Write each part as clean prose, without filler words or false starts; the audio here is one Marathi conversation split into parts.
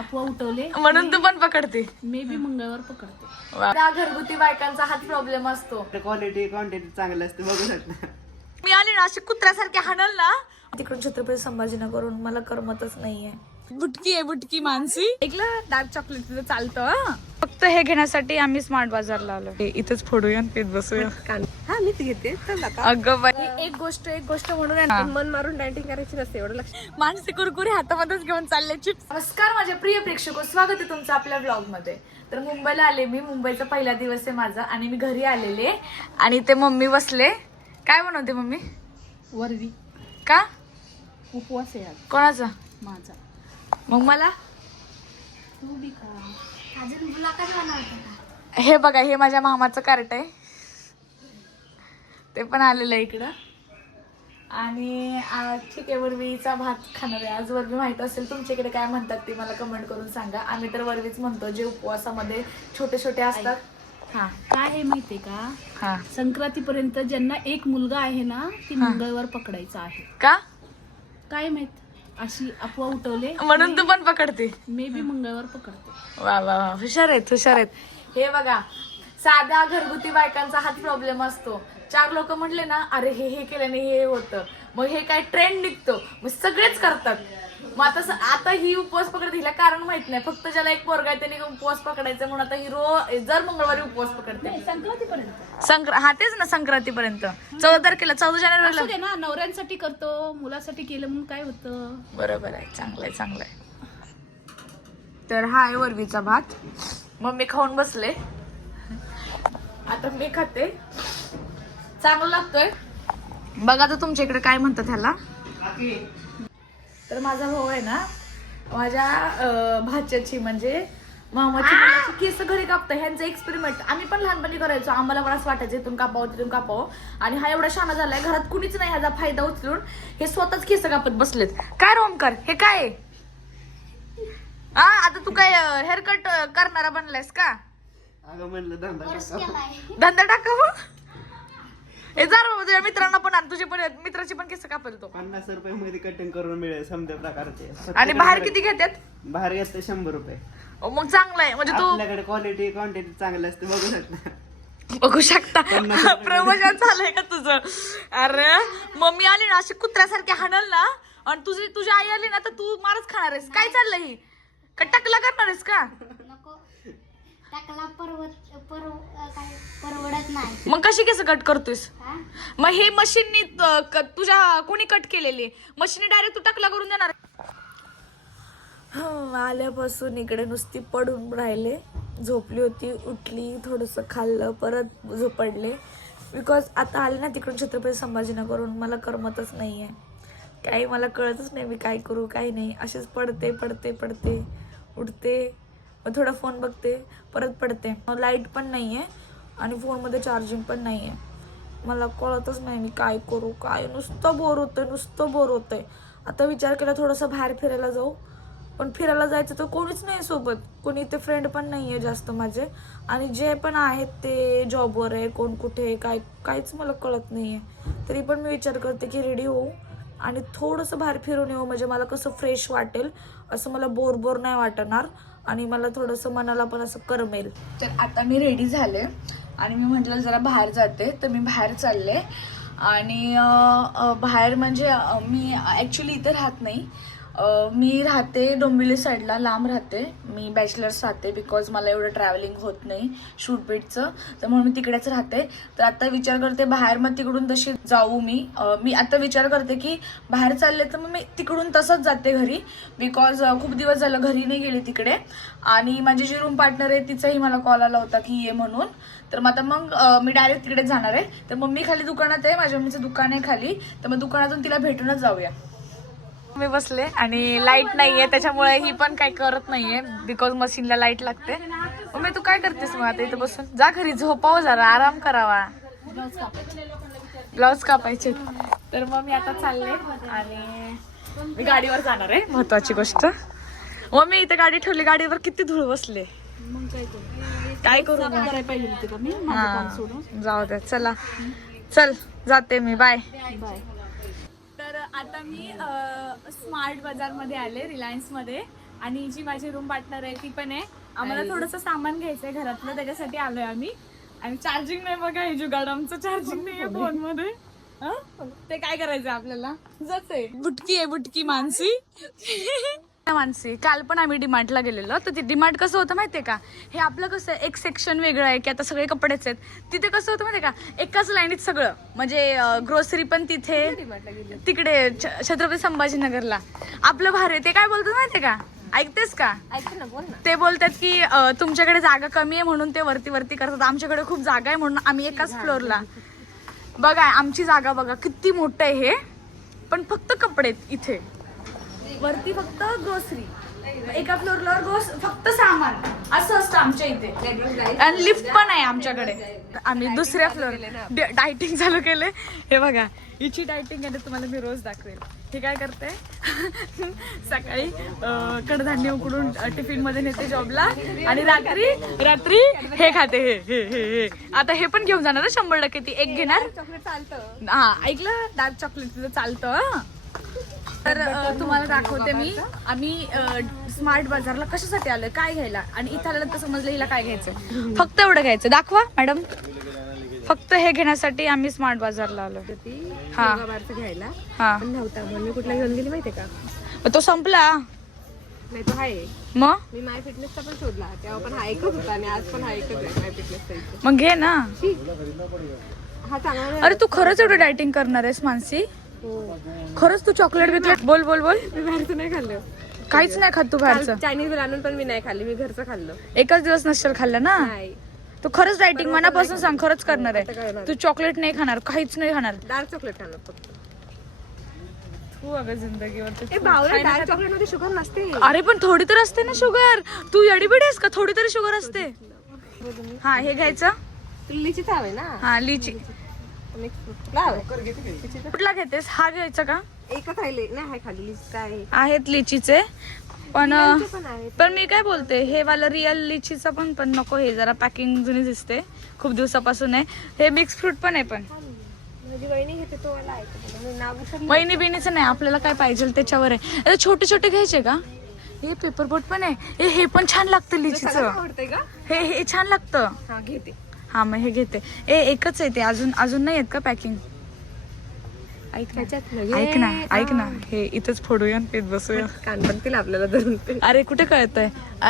अफवा उठवले म्हणून तू पण पकडते. मे बी मंगळवार पकडते. त्या घरगुती बायकांचा हाच प्रॉब्लेम असतो. क्वालिटी क्वांटिटी चांगली असते बघू शकता. मी आली ना अशी कुत्र्यासारखी हाणल ना तिकडून छत्रपती संभाजीनगरून मला करमतच नाहीये. बुटकी आहे बुटकी मानसी. ऐकलं डार्क चॉकलेट तिथं चालतं. फक्त हे घेण्यासाठी आम्ही स्मार्ट बाजारला आलो. इथेच फोडूया पीत बसूया. हा मी घेते अगं बाई एक गोष्ट म्हणून मन मारून डायटिंग करायची नसते एवढं लक्ष. मानसी कुरकुरे हातामध्येच घेऊन चालले चिप्स. नमस्कार माझे प्रिय प्रेक्षक, स्वागत आहे तुमचं आपल्या ब्लॉग मध्ये. तर मुंबईला आले मी. मुंबईचा पहिला दिवस आहे माझा आणि मी घरी आलेले आणि ते मम्मी बसले. काय बनवते मम्मी? वरवी का उपवास आहे आज कोणाचा? माझा. मग मला तू बी खा. हे बघा हे माझ्या मामाचं कार्ट आहे. ते पण आलेलं आहे इकडं. आणि ठीक आहे वरवीचा भात खाणार आहे आज. वरवी माहित असेल तुमच्याकडे काय म्हणतात ते मला कमेंट करून सांगा. आम्ही तर वरवीच म्हणतो जे उपवासामध्ये छोटे छोटे असतात. हा काय आहे माहितीये का? हा संक्रांतीपर्यंत ज्यांना एक मुलगा आहे ना ती मंगळवार पकडायचा आहे. का काय माहित अशी अफवा उठवले म्हणून तू पण पकडते. मे बी मंगळवार पकडते. वा वा वा हुशार आहेत हुशार आहेत. हे बघा साध्या घरगुती बायकांचा हाच प्रॉब्लेम असतो. चार लोक म्हटले ना अरे हे केल्याने हे होतं मग हे काय ट्रेंड निघतो मग सगळेच करतात. मग आता ही उपवास पकडते हिला कारण माहित नाही. फक्त ज्याला एक पोरगा आहे त्याने उपवास पकडायचा म्हणून आता ही जर मंगळवारी उपवास पकडते. संक्रांतीपर्यंत हा तेच ना संक्रांतीपर्यंत 14 तारखेला 14 जानेवारीला. असू दे ना नवऱ्यांसाठी करतो मुलासाठी केलं म्हणून काय होतं. बरोबर आहे चांगलंय चांगलंय. तर हा आहे वरवीचा भात. मग मी खाऊन बसले. आता मी खाते. चांगलं लागतोय बघा. तर तुमच्या इकडे काय म्हणतात ह्याला? तर माझा भाऊ आहे ना माझ्या भाच्याची म्हणजे मामाची मुलाची केस घरी कापतं. ह्यांचं एक्सपेरिमेंट आम्ही पण लहानपणी करायचो. आम्हाला बराच वाटायचं इथून कापावं तिथून कापावं. आणि हा एवढा शाणा झालाय घरात कुणीच नाही ह्याचा फायदा उचलून हे स्वतःच केस कापत बसलेत. काय रोमकर हे काय आहे? हा आता तू काय हेअरकट करणारा बनलायस का? अगं म्हणलं धंदा टाका. हे जा रे तुझ्या मित्रांना पण आण. तुझे पण मित्राची पण केस कापेल तो. 50 रुपये मध्ये कटिंग करून मिळेल समजा प्रकारचे. आणि बाहेर किती घेतात? बाहेर घेते 100 रुपये. मग चांगलं आहे म्हणजे तू आपल्याकडे क्वालिटी क्वांटिटी चांगली असते बघू शकता. बघू शकता. प्रमोशन झालंय का तुझं? अरे मम्मी आली ना अशी कुत्र्यासारखी हाणल ना आणि तुझी आई आली ना तर तू मारच खाणार आहेस. काय चाललंय ही? का टकला करणार आहेस का? परवडत नाही. मग कशी केस कट करतोयस? मग हे मशीननी तुझ्या कोणी कट केलेली? मशीनने डायरेक्ट तू टकला करून देणार? आल्यापासून इकडे नुसती पडून राहिले. झोपली होती उठली थोडंसं खाल्लं परत झोपडले. बिकॉज आता आले ना तिकडून छत्रपती संभाजीनगरून मला करमतच नाहीये. काही मला कळतच नाही मी काय करू काय नाही. असेच पडते पडते पडते उठते मग थोडा फोन बघते परत पडते. लाईट पण नाहीये आणि फोनमध्ये चार्जिंग पण नाहीये. मला कळतच नाही मी काय करू काय. नुसतं बोर होतंय. आता विचार केला थोडंसं बाहेर फिरायला जाऊ. पण फिरायला जायचं तर कोणीच नाही सोबत. कोणी इथे फ्रेंड पण नाही आहे जास्त माझे. आणि जे पण आहेत ते जॉबवर आहे. कोण कुठे आहे काहीच मला कळत नाही आहे. तरी पण मी विचार करते की रेडी होऊ आणि थोडंसं बाहेर फिरून येऊ. म्हणजे मला कसं फ्रेश वाटेल. असं मला बोर नाही वाटणार आणि मला थोडंसं मनाला पण असं करमेल. तर आता मी रेडी झाले आणि मी म्हटलं जरा बाहेर जाते. तर मी बाहेर चालले. आणि बाहेर म्हणजे मी ॲक्च्युली इथे राहत नाही. मी राहते डोंबिवली साईडला लांब राहते. मी बॅचलर्स राहते बिकॉज मला एवढं ट्रॅव्हलिंग होत नाही शूट बीटचं. तर म्हणून मी तिकडेच राहते. तर आता विचार करते बाहेर मग तिकडून तशी जाऊ मी आता विचार करते की बाहेर चालले तर मग मी तिकडून तसंच जाते घरी. बिकॉज खूप दिवस झालं घरी नाही गेले तिकडे. आणि माझी जी रूम पार्टनर आहे तिचाही मला कॉल आला होता की ये म्हणून. तर मग आता मी डायरेक्ट तिकडेच जाणार आहे. तर मम्मी खाली दुकानात आहे. माझ्या मम्मीचं दुकान आहे खाली. तर मग दुकानातून तिला भेटूनच जाऊया. मी बसले आणि लाईट नाहीये त्याच्यामुळे ही पण काय करत नाहीये बिकॉज मशीनला लाईट लागते. मम्मी तू काय करतेस मग आता इथं बसून? जा घरी झोपावं जरा आराम करावा. ब्लाऊज कापायचे. तर मग मी आता चालले आणि मी गाडीवर जाणार आहे. महत्वाची गोष्ट. मम्मी इथं गाडी ठेवली गाडीवर किती धूळ बसले. काय करू जाऊ द्या. चला चल जाते मी. बाय. तर आता मी स्मार्ट बाजारमध्ये आले रिलायन्समध्ये. आणि जी माझी रूम पार्टनर आहे ती पण आहे. आम्हाला थोडंसं सामान घ्यायचंय घरातलं, त्याच्यासाठी आलोय आम्ही. आणि चार्जिंग नाही बघा, हे जुगाड आमचं चार्जिंग नाही आहे फोन मध्ये. ते काय करायचं आपल्याला, जाते बुटकी आहे बुटकी मानसी. मानसी काल पण आम्ही डिमार्टला गेलेलो, तर ते डिमार्ट कसं होतं माहितीये का, हे आपलं कसं एक सेक्शन वेगळं आहे की आता सगळे कपडेच आहेत. तिथे कसं होतं माहितीये का, एकाच लाईनीत सगळं, म्हणजे ग्रोसरी पण तिथे, तिकडे छत्रपती संभाजीनगरला. आपलं भारी ते काय बोलतात माहितीये का, ऐकतेस का, ते बोलतात की तुमच्याकडे जागा कमी आहे म्हणून ते वरती वरती करतात, आमच्याकडे खूप जागा आहे म्हणून आम्ही एकाच फ्लोअरला. बघा आमची जागा बघा किती मोठं आहे हे, पण फक्त कपडे इथे, वरती फक्त ग्रोसरी, एका फ्लोअरला फक्त सामान, असं असतं आमच्या इथे. आणि लिफ्ट पण आहे आमच्याकडे. आम्ही दुसऱ्या फ्लोअर डायटिंग चालू केले. हे बघा हिची डायटिंग आहे, तुम्हाला मी रोज दाखवेल. हे काय करते सकाळी कडधान्य उकडून टिफिन मध्ये नेते जॉबला, आणि रात्री हे खाते. हे आता हे पण घेऊन जाणार 100%. ती एक घेणार. हा ऐकलं, डार्क चॉकलेट चालतं. तर तुम्हाला दाखवते मी, आम्ही स्मार्ट बाजारला कशासाठी आलोय, काय घ्यायला, आणि इथं आल्यानंतर समजलं हिला काय घ्यायचं. फक्त एवढं घ्यायचं. दाखवा मॅडम, फक्त हे घेण्यासाठी आम्ही स्मार्ट बाजारला आलो. हा घ्यायला हा, नव्हता म्हणून मी कुठला घेऊन गेली माहितीये का, तो संपला. नाही तो आहे. मग मी माय फिटनेसचा पण शोधला, तेव्हा पण हा एकच होता आणि आज पण हा एकच आहे माय फिटनेसचा. मग घे ना. हा चांगला. अरे तू खरंच एवढं डायटिंग करणार आहेस मानसी, खरंच तू चॉकलेट बिकलेट बोल. मी बाहेरचं नाही खाल्लं, काहीच नाही खात तू बाहेरचं. चायनीज आणून पण मी नाही खाल्ली, मी घरचं खाल्लं. एकच दिवस नसेल खाल्लं ना नाही, तू. खरंच डायटिंग मनापासून सांग, खरंच करणार आहे तू. चॉकलेट नाही खाणार, काहीच नाही खाणार. डार्क चॉकलेट खाल्लं फक्त. तू अगं जिंदगीवरती डार्क चॉकलेट मध्ये शुगर नसते. अरे पण थोडी तर असते ना शुगर, तू एडीबिडी आहेस का, थोडी तरी शुगर असते. हा हे घ्यायचं. तुला लिचीच हवे ना. हा लिची. मिक्स फ्रूटला हवे. कुठला घेतेस, हा घ्यायचा का. एकच राहिले नाही, हाय खाली लिची आहे. आहेत लिचीचे पण पण आहेत. पण मी काय बोलते, हे वाला रिअल लिचीचा पण नको, हे जरा पॅकिंग जुनी दिसते, खूप दिवसापासून आहे. हे मिक्स फ्रूट पण आहे, पण माझी वहिनी घेते तो वाला आहे, मी नाव विसरले. वहिनी बिनीचं नाही, आपल्याला काय पाहिजे त्याच्यावर आहे. अरे छोटे छोटे घ्यायचे का. हे पेपर बोट पण आहे. हे पण छान लागतं लिचीचं. आवडतंय का. हे छान लागतं. हा घेते. हा मग हे घेते. एकच आहे ते, अजून नाही आहेत का पॅकिंग. ऐक ना हे इथंच फोडूया, पेत बसूया. कान पडतील आपल्याला धरून. अरे कुठे कळतंय,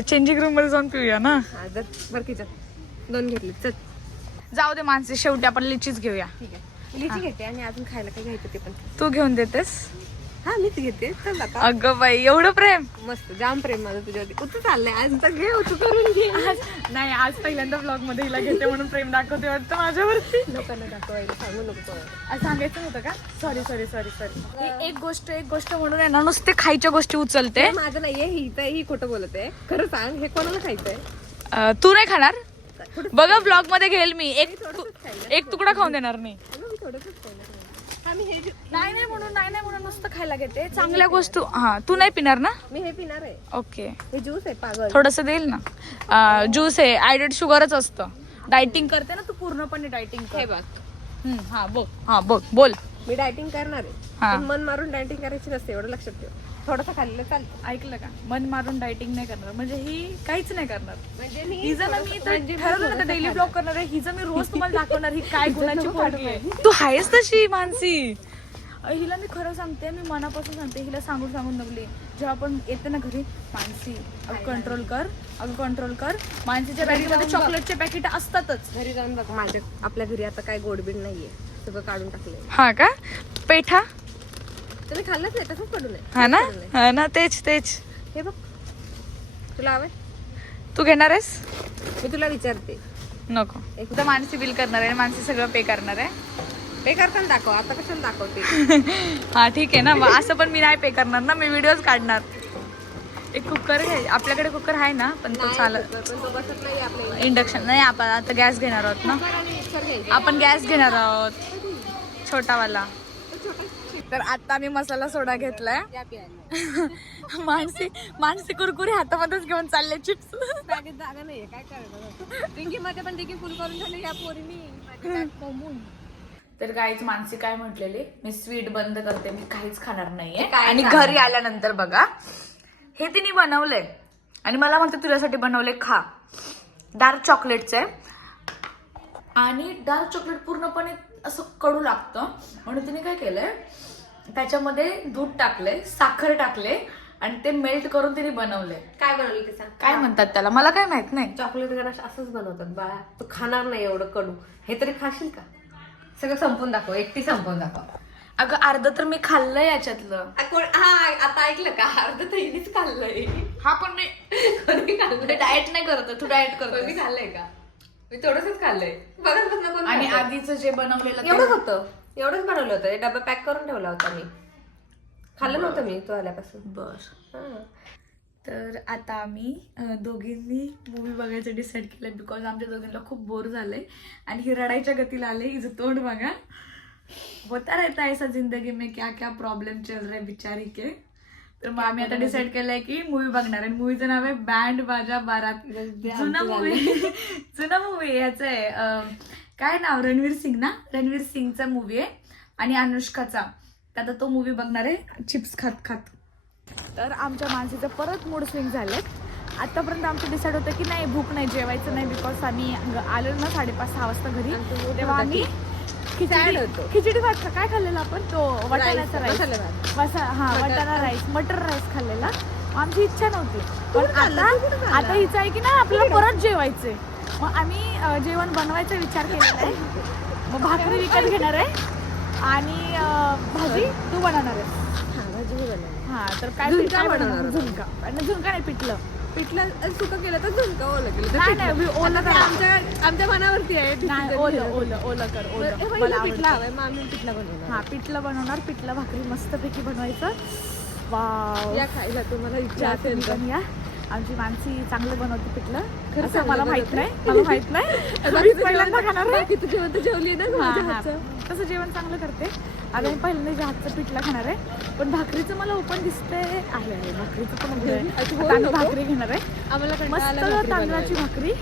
चेंजिंग रूम मध्ये जाऊन पिऊया ना. बरं 2 घेतले. चल जाऊ दे माणसे, शेवटी आपण लिचीच घेऊया. ठीक आहे, लिची घेते आणि अजून खायला काय घ्यायचं ते पण. तू घेऊन देतेस. हा मीच घेते. चल आता. अगं बाई एवढं प्रेम. मस्त जाम प्रेम माझं तुझ्यावरती. तू चाललंय आज तर घे, तू करून घे. नाही आज पहिल्यांदा ब्लॉग मध्ये हिला घेते म्हणून प्रेम दाखवते वाटतं माझ्यावरती. लोकांना दाखवायला सांगू नको. सांगायचं होतं का. सॉरी. एक गोष्ट म्हणून आहे ना, नुसते खायच्या गोष्टी उचलते. माझं नाहीये, ही खोटं बोलत आहे. खरं सांग, हे कोणाला खायचंय. तू नाही खाणार. बघा ब्लॉग मध्ये घेईल मी. एक तुकडा खाऊन देणार नाही. नाही म्हणून नुसतं खायला घेते. चांगल्या गोष्टी. हा तू नाही पिणार ना. मी हे पिणार आहे. ओके. हे ज्यूस आहे पागल. थोडस देईल ना. ज्यूस आहे, ॲडेड शुगरच असतं. डायटिंग करते ना तू, पूर्णपणे डायटिंग हे कर. बघ. बोल. मी डायटिंग करणार हा. आहे, पण मन मारून डायटिंग करायची नसते, एवढं लक्षात ठेव. थोडंसं खाल्लेलं चाल. ऐकलं का, मन मारून डायटिंग नाही करणार, म्हणजे ही काहीच नाही करणार. म्हणजे मी हिचं ना मी ठरवलं ना डेली ब्लॉग करणार आहे. हिचं मी रोज तुम्हाला दाखवणार ही काय गुणाची पोरगी आहे. तू आहेस तशी मानसी. हिला मी खरं सांगते, मी मनापासून सांगते, हिला सांगून नकली. जेव्हा आपण येते ना घरी, मानसी अगं कंट्रोल कर. मानसीच्या बॅगेमध्ये चॉकलेटचे पॅकेट असतातच. घरी जाऊन बघ, आपल्या घरी आता काय गोडबीड नाहीये, सगळं काढून टाकलंय. हा का. पेठा तुम्ही खाल्लंच नाही, तसंच पडून आहे. हा ना तेच. हे बघ, तुला हवंय. तू घेणार आहेस. मी तुला विचारते. नको. एकदा मानसी बिल करणार आहे, मानसी सगळं पे करणार आहे. पे करताना दाखव, आता कशाला दाखवते. हा ठीक आहे ना, मग असं पण मी नाही पे करणार ना, मी व्हिडिओज काढणार. एक कुकर घ्याय, आपल्याकडे कुकर आहे ना, पण तो चालत. इंडक्शन नाही, आपण आता गॅस घेणार आहोत ना. आपण गॅस घेणार आहोत छोटावाला. तर आता मी मसाला सोडा घेतलाय. मानसी कुरकुरे हातामध्येच घेऊन चालले. चिप्स बॅगेत जागा नाहीये, काय करणार. डिंगी मध्ये पण डिंगी फुल करून ठेवली या पोरीनी. तर गाईच मानसी काय म्हटलेली, मी स्वीट बंद करते, मी काहीच खाणार नाहीये. आणि घरी आल्यानंतर बघा हे तिने बनवलंय आणि मला म्हणते तुझ्यासाठी बनवले, खा. डार्क चॉकलेटचं आहे आणि डार्क चॉकलेट पूर्णपणे असं कडू लागतं म्हणून तिने काय केलंय, त्याच्यामध्ये दूध टाकले, साखर टाकले आणि ते मेल्ट करून तिने बनवले. काय बनवली ते सांग. काय म्हणतात त्याला, मला काय माहित नाही. चॉकलेट गणाश असंच बनवतात बाळा. तू खाणार नाही एवढं कडू. हे तरी खाशील का? सगळं संपून दाखव, एकटी संपून दाखव. अगं अर्ध तर मी खाल्लंय याच्यातलं. हा आता ऐकलं का? अर्ध तर हिनेच खाल्लंय. हा पण मी कोणी खाल्लंय? डाएट नाही करत, तू डाएट कोणी करतो. खाल्लंय का? मी थोडंसच खाल्लंय. बघत बस ना कोण आणि खाल्लंय. आधीचं जे बनवलेलं एवढंच होतं, एवढंच बनवलं होतं. डबा पॅक करून ठेवला होता मी. खाल्लं नव्हतं मी तो आल्यापासून. बर. तर आता आम्ही दोघींनी मूवी बघायचं डिसाईड केलं बिकॉज आमच्या दोघींना खूप बोर झालंय आणि ही रडायच्या गतीला आले. हिचं तोंड बघा. होता रहता ऐसा जिंदगी में, क्या क्या प्रॉब्लेम चल रहे बिचारी के. तर मग आम्ही आता डिसाईड केलंय की मूवी बघणार आहे. मूवीचं नाव आहे बँड बाजा बारात. जुना मूवी याचं आहे. काय नाव, रणवीर सिंग ना, रणवीर सिंगचा मूवी आहे आणि अनुष्काचा. तर आता तो मूवी बघणार आहे चिप्स खात खात. तर आमच्या मानसीचं परत मूड स्विंग झालेत. आतापर्यंत आमचं डिसाईड होतं की नाही, भूक नाही, जेवायचं नाही, बिकॉज आम्ही आलो ना 5:30-6 वाजता घरी. तेव्हा आम्ही खिचडी भात काय खाल्लेला आपण, तो वटाण्याचा राईस, वटाणा राईस, मटर राईस खाल्लेला. आमची इच्छा नव्हती, पण आता हिचं आहे की नाही आपल्याला परत जेवायचंय. मग आम्ही जेवण बनवायचा विचार केलेला आहे. मग भाकरी विकत घेणार आहे आणि भाजी तू बनवणार आहे. हा तर काय बनवणार, झुणका. आणि झुणका नाही, पिठलं सुकं केलं तर झुणका, ओलं केलं नाही ओलं कर. आमच्या मनावरती आहे. नाही ओलं कर. मला पिठला हवंय, मग आम्ही पिठला बनवणार. हा पिठलं बनवणार. पिठलं भाकरी मस्तपैकी बनवायचं. वाव, या खायला तुम्हाला इच्छा असेल तर. या आमची मानसी चांगलं बनवते पिठलं. असं मला माहित नाही, पहिल्यांदा खाणार आहे. तू जेवण तर जेवली ना. तसं जेवण चांगलं करते. आता मी पहिल्यांदा हातचं पिठलं खाणार आहे. पण भाकरीचं मला ओपन दिसते आहे. भाकरीचं पण आम्ही भाकरी घेणार आहे. आम्हाला मस्त तांदळाची भाकरी.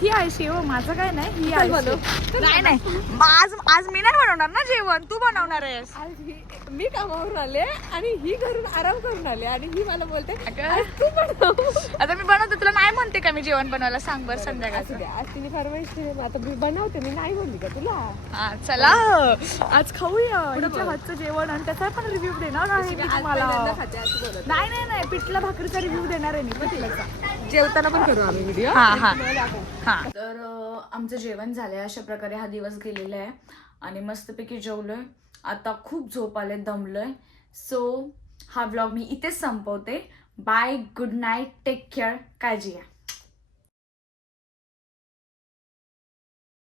ही आळशी हो, माझं काय नाही. ही आळशी नाही. आज मी नाही बनवणार ना जेवण, तू बनवणार आहेस. मी कामावरून आले आणि ही घरून आराम करून आले आणि ही मला बोलते तू बनव. आता मी बनवते, तुला नाही म्हणते का मी जेवण बनवायला, सांग बरं संध्याकाळचं. आज तिने फरमाईश केली, आता मी बनवते. मी नाही बोलली का तुला? हा चला आज खाऊया हिच्या हातचं जेवण आणि त्याचा पण रिव्ह्यू देणार आहे मी तुम्हाला. नाही पिठलं भाकरीचा रिव्ह्यू देणार आहे मी पिठल्याचा. जेवताना पण करू आम्ही व्हिडिओ. हा तर आमचं जेवण झालंय. अशा प्रकारे हा दिवस गेलेला आहे आणि मस्तपैकी जेवलोय. आता खूप झोप आले, दमलोय. सो हा व्लॉग मी इथेच संपवते. Bye, good night, take care, काळजी घ्या.